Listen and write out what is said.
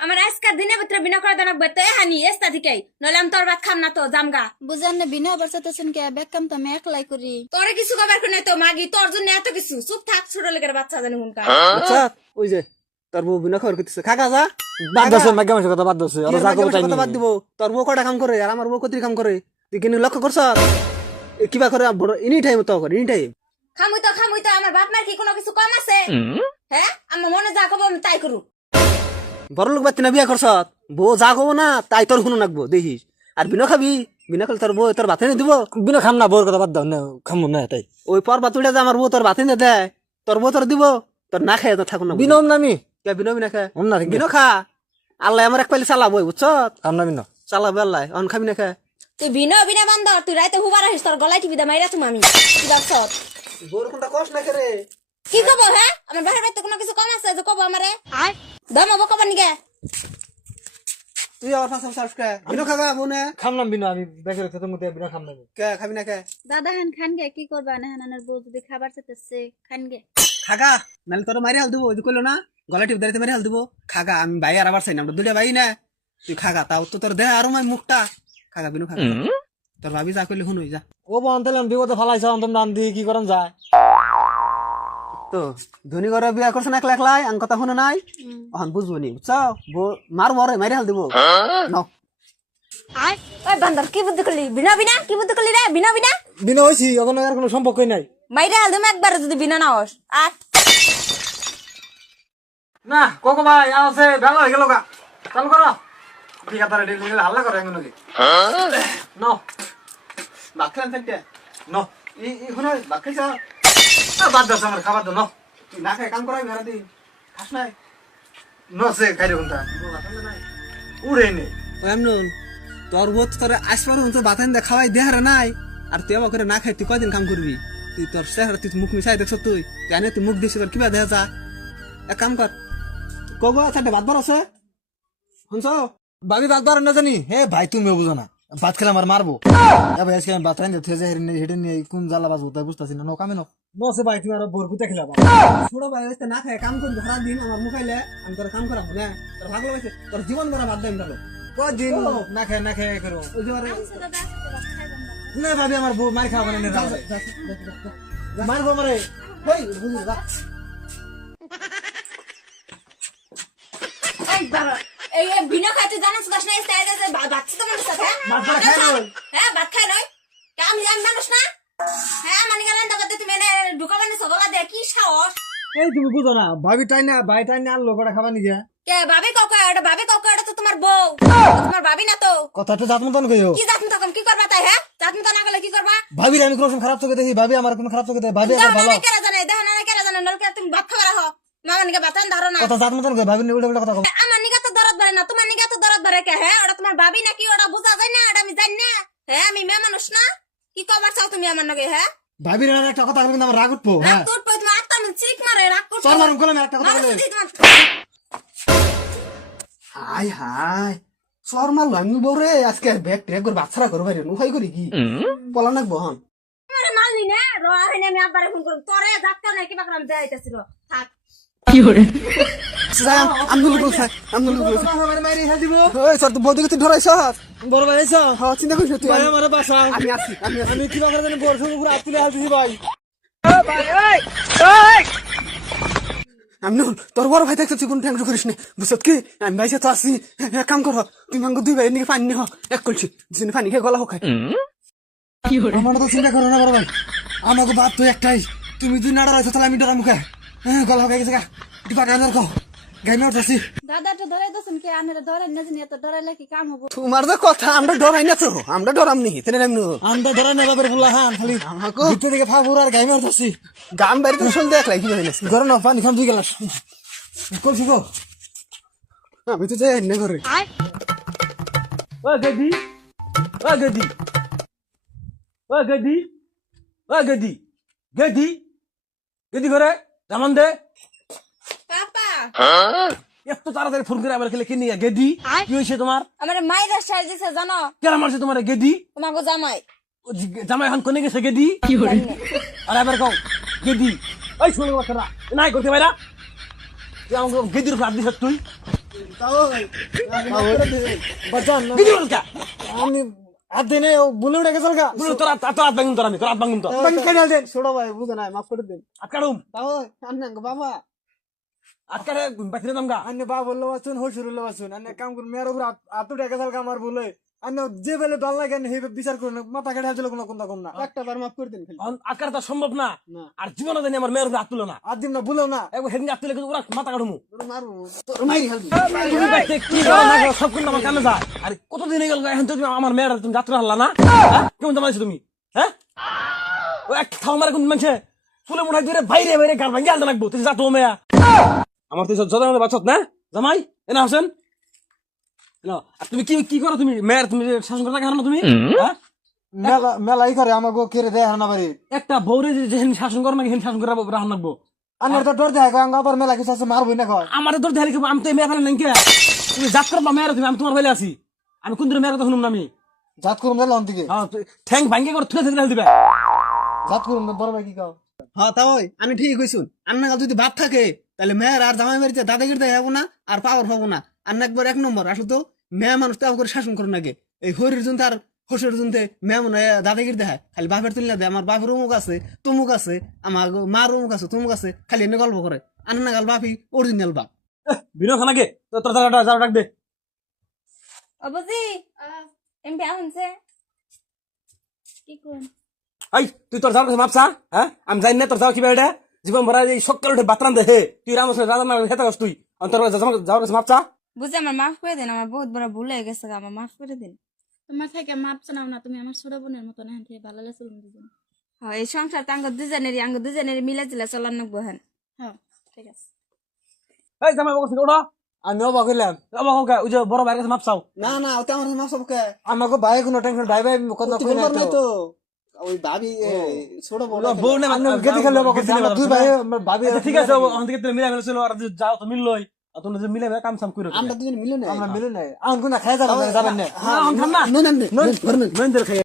আমার আজকার দিনে ভিতরে বিনা করে দানক বেতে হানি এস্তা থেকেই নইলে আমি তোর ভাত খাম না তো জামগা বুঝান না বিনা আবার সাথে শুনকে ব্যাক কাম তো আমি একলাই করি। তোরে কিছু খবর কোনে তো মাগি তোর জন্য এত কিছু চুপ থাক ছোট লেগের বাচ্চা জানি হুনকা আচ্ছা ওই যে তোর বউ বিনা খবর করতেছে খাকা যা বাদ দাসে মাগা মাসে কথা বাদ দাসে আর যা করব তাই কথা বাদ দিব তোর বউ কটা কাম করে আর আমার বউ কতরি কাম করে তুই কিনে লক্ষ্য করছ কিবা করে এনি টাইম তো করে এনি টাইম খামুই তো আমার বাপ মার কি কোনো কিছু কম আছে হ্যাঁ আমার মনে যা কব আমি তাই করু বড় লোক বাতি না বিয়া করছ বউ যা কব না তাই তোর শুনো নাকবো দেখিস আর বিনা খাবি বিনা করলে তোর বউ তোর ভাতে না দিব বিনা খাম না বোর কথা বাদ দাও না খামু না তাই ওই পর বাতুড়া যে আমার বউ তোর ভাতে না দেয় তোর বউ তোর দিব তোর না খায় তোর ঠাকুর না বিনম নামি কে বিনো বিনা খায় অন না বিনো খা আল্লাহ আমার এক পাইলে চালাবো বুঝছ খাম না বিন চালাবে আল্লাহ অন খাবি না খা তুই বিনা বান্দর তুই রাইতে হুবার আহিস তোর গলায় টিপি দা মাইরা তুমি আমি কি দেখছ বউর কোনটা কষ্ট না করে কি কব হ্যাঁ আমার বাহির বাইতে কোনো কিছু কম আছে যে কব আমারে দম হবো কব নিগে তুই আমার পাশে সার্চ কে বিনো খাগা বনে খাম না বিন আমি বেকে রেখে তো মতে বিনা খাম না কে খাবি না কে দাদা হান খান গে কি করবা না হানানের বউ যদি খাবার চাইতেছে খান গে খাগা নালে তোর মারি হাল দিব ওই কইলো না গলা টিপ দাঁড়িয়ে মারি হাল দিব খাগা আমি ভাই আর আবার চাই না আমরা দুটা ভাই না তুই খাগা তাও তো তোর দেহ আরো মাই মুখটা খাগা বিনো খাগা তোর ভাবি যা কইলে শুনুই যা ও বন্তেলাম বিপদে ফালাইছ অন্তম দান দি কি করন যায় তো ধনী ঘরে বিয়া করছ না একলা একলাই আন কথা শুনে নাই অহন বুঝবো নি বুঝছো মারবো রে মারি হাল দিব নাও ওই বান্দর কি বুদ্ধি করলি বিনা কি বুদ্ধি করলি রে বিনা বিনা হইছি এখন আর কোনো সম্পর্কই নাই মাইরা হাল তুমি একবার যদি বিনা না হস আর না কোকো ভাই আছে ভালো হয়ে গেল গা চালু করো ঠিক আছে রেডি করে হাল্লা করে এমন কি নো বাকরান থাকতে নো ই শুনো বাকরিছ বাদ দাও আমার খাবার দাও নো তুই না খাই কাম করাই ঘরে দিন খাস নাই নো সে খাই রে কোনটা উড়ে নে এমন তোর বোধ তোর আসবার তো বাতান দে খাওয়াই দেহারে নাই আর তুই আমার করে না খাই তুই কয়দিন কাম করবি তুই তোর চেহারা তুই মুখ মিশাই দেখছ তুই জানে তুই মুখ দিছিস তোর কিবা দেখা যা এক কাম কর কগো চারটে ভাত বার আছে শুনছ ভাবি বাদ বার না জানি হে ভাই তুমি বুঝো না ভাত খেলে আমার মারবো ভাই আজকে আমি ভাত রান্ধে থেজে হেডে নিয়ে কোন জ্বালা বাজবো তাই বুঝতেছি না নো কামে নো নো সে ভাই তুমি আর বোর গুতে খেলাবা ছোট ভাই হইতে না খাই কাম করবি সারা দিন আমার মুখাইলে আমি তোর কাম করাবো না তোর ভাগ লাগছে তোর জীবন ভরা বাদ দেন ভালো কদিন না খায় করো ওই যে আরে দাদা ভাত খাইবেন না না ভাবি আমার বউ মার খাওয়া না মারবো মারে ওই বুঝলি যা এই বাবা এই বিনা খাইতে জানাস দশ না এসে আইছে বাচ্চা তো মানুষ আছে ভাত খাই নয় হ্যাঁ ভাত খাই নয় আমি জানি মানুষ না হ্যাঁ মানে গেলেন দাদা তুমি এনে ঢুকাবানি সগলা দে কি সাহস এই তুমি বুঝো না ভাবি টাই না ভাই টাই না আনলো কটা খাবা নিগে কে ভাবি কাকা এটা তো তোমার বউ তোমার ভাবি না তো কথাটা জাত মতন কইও কি জাত তখন কি করবা তাই হ্যাঁ জাত মতো না গেলে কি করবা ভাবির আমি কোনো খারাপ চোখে দেখি ভাবি আমার কোনো খারাপ চোখে দেখি ভাবি আমার ভালো কেরা জানে দেহ না কেরা জানে নলকে তুমি ভাত খাবার হো মামা নিকে ভাত ধরো না কথা জাত মতন কই ভাবি উল্টা উল্টা কথা কও আমার নিকে তো দরদ বাড়ে না তোমার নিকে তো দরদ বাড়ে কে হ্যাঁ ওটা তোমার ভাবি নাকি ওটা বুঝা যায় না ওটা আমি জানি না হ্যাঁ আমি মেয়ে মানুষ না কি কবার চাও তুমি আমার নাকি হ্যাঁ ভাবির না একটা কথা কিন্তু আমার রাগ উঠবো হ্যাঁ তোর পর তুমি আত্মা আমি চিক মারে রাগ করছো চল মারুম কলম একটা কথা বলে হাই হাই সর মারলো আমি বউরে আজকে ব্যাগ ট্রেক করে বাচ্চারা করবো বাইরে নুহাই করি কি বলা নাকবো হন আরে মালনি না রহাই আমি আবারে ফোন করব তোরে ডাক্তার নাকি বাকরাম দেয়াইতাছিল থাক আন্দোলন করছে আন্দোলন করছে আমার মারি হা দিব ওই সর তো বৌদিকে তুই ধরাইছ বড় ভাই এসো হ্যাঁ চিন্তা করিস না তুই ভাই আমার বাসা আমি আসি আমি কি বাকরা জানি বড় সঙ্গে পুরো আতুলে হালতেছি ভাই আমি নুন তোর বড় ভাই দেখতে তুই কোন টেনশন করিস না বুঝত কি আমি ভাইসে তো আসি এক কাম কর তুই মাঙ্গো দুই ভাই নিকে পানি নিহ এক করছি যিনি পানি খেয়ে গলা হোক আমার তো চিন্তা করো না বড় ভাই আমাকে বাদ তো একটাই তুমি দুই নাড়া রয়েছো তাহলে আমি ডরা মুখে গলা হয়ে গেছে গা একটু পানি আনার কো গাইমে উঠছি দাদা তো ধরে দছেন কে আনেরা ধরে না জানি এত ধরাইলে কি কাম হবো তোমার যে কথা আমরা ডরাই না তো আমরা ডরাম নি তেনে নাম আমরা ধরা নেবা বের ফুলা হান খালি আমাকে ভিতর থেকে ফাবুর আর গাইমে উঠছি গাম বাড়িতে শুন দেখলাই কি হইছে গরম না পানি খাম দুই গেলাস করছি গো আমি তো যাই না করে ও গদি ও গদি ও গদি ও গদি গদি গদি করে রামান দে পাপা এত তাড়াতাড়ি ফোন করে আবার খেলে কে নিয়ে গেদি কি হয়েছে তোমার আমার মাইরা সার দিছে জানো কেন মারছে তোমার গেদি তোমাকে জামাই জামাই এখন কোনে গেছে গেদি আর আবার কও গেদি ওই শুনে বাচ্চারা নাই করতে পারা তুই আমাকে গেদির উপর দিছ তুই বাজান না, কি বলছ আমি হাত দিনে বলে উঠে গেছাল গা তোর হাত ভাঙুন তোর আমি তোর হাত ভাঙুন তো বাকি খেয়ে দেন ছোট ভাই বুঝে নাই মাফ করে দিন আটকাড়ুম তাও আন্না বাবা আটকাড়ে বাতিলে দামগা আন্নে বাবা বললো বাসুন হসুর হলো বাসুন আন্নে কাম করুন মেয়ের উপর হাত উঠে গেছাল গা আমার বলে আন্নে যে বেলে দল লাগে হে বিচার করুন মাথা কেটে দিল কোনো কোন কম না একটা বার মাফ করে দিন খালি আটকাড়ে তো সম্ভব না না। আর জীবনে জানি আমার মেয়ের উপরে হাত তুলো না আর দিন না বলো না একবার সেদিন হাত তুলে কিন্তু ওরা মাথা কাটুমু তোর মারবো তোর মাইরি খালি তুমি বাইতে কি করো না করো সব কিন্তু আমার কানে যায় আর কতদিন হয়ে গেল এখন তো তুমি আমার মেয়ের তুমি যাত্রা হারলা না কেমন জামাইছো তুমি হ্যাঁ ও এক থাও মারে কোন মানুষে ফুলে মুড়াই ধরে বাইরে বাইরে গাল ভাঙ্গি আনতে লাগবো তুই যা তো মেয়া আমার তো যত বাচ্চত না জামাই এনা হোসেন আর তুমি কি কি করো তুমি মেয়ের তুমি শাসন করতে কেন তুমি হ্যাঁ মেলা মেলাই করে আমাকে কেড়ে দেয় হানা বাড়ি একটা বউরে যেহেন শাসন করো না হেন শাসন করে রাখা লাগবো আন্নার তো ডর দেয় আঙ্গা আবার মেলা কিছু আছে মারবই না কয় আমার তোর দেখালি আমি তো মেয়ে ফেলেন নাকি তুমি যাত্রা বা মেয়ের তুমি আমি তোমার ফেলে আছি আমি কোন দিন মেয়ের কথা শুনুম না আমি জাত করুন দিলাম থেকে ঠ্যাং ভাঙ্গে করে থুলে থুলে দিবে জাত করুন বড় ভাই কি কাও হ্যাঁ তা ওই আমি ঠিক কইছুন আন্না যদি ভাত থাকে তাহলে মেয়ের আর জামাই বাড়িতে দাদাগিরি দেয় হবো না আর পাওয়ার পাবো না আন্না একবার 1 নম্বর আসলে তো মেয়ে মানুষ তাও করে শাসন করে নাকি এই হরির জন্য আর হসের জন্য মেয়ে মনে হয় দাদাগিরি দেখায় খালি বাপের তুলে দেয় আমার বাপের অমুক আছে তমুক আছে আমার মার অমুক আছে তমুক আছে খালি এনে গল্প করে আন্না গাল বাপি অরিজিনাল বাপ বিনো খানাকে তোর যাও ডাক দে ও বুঝি এম বিয়া হনছে কি করুন এই তুই তোর যাওয়ার কাছে মাপসা হ্যাঁ আমি জানি না তোর যাও কিবা এটা জীবন ভরা এই সকাল উঠে বাতরান দে হে তুই রাম রাজা না হেতা গছ তুই তোর যাওয়ার কাছে মাপসা বুঝি আমার মাফ করে দিন আমার বহুত বড় ভুল হয়ে গেছে আমার মাফ করে দিন তোমার থেকে মাপ চাও না তুমি আমার ছোট বোনের মতো না থেকে ভালো লাগছিল দুজন হ্যাঁ এই সংসার তো আঙ্গ দুজনেরই মিলে জিলা চলার নাকবো হেন হ্যাঁ ঠিক আছে এই জামাই বকছ ওড়া আমি অবাক হইলাম অবাক হোক ওই যে বড় ভাইয়ের কাছে মাপসাও না না ওতে আমার মাপ সব কে আমাকে ভাই কোনো টেনশন ভাই ভাই কথা কই না নাই তো ওই ভাবি ছোট বড় বউ না গেদি খেলে আমরা দুই ভাই ভাবি ঠিক আছে ওখান থেকে তুমি মিলাই মিলে আর যাও তো মিললই আর তোমরা যে মিলাই কাম সাম করো আমরা দুজন মিলে না আমরা মিলে নাই আঙ্গুনা খাই যাবেন না না না না না না মেন্দের খাই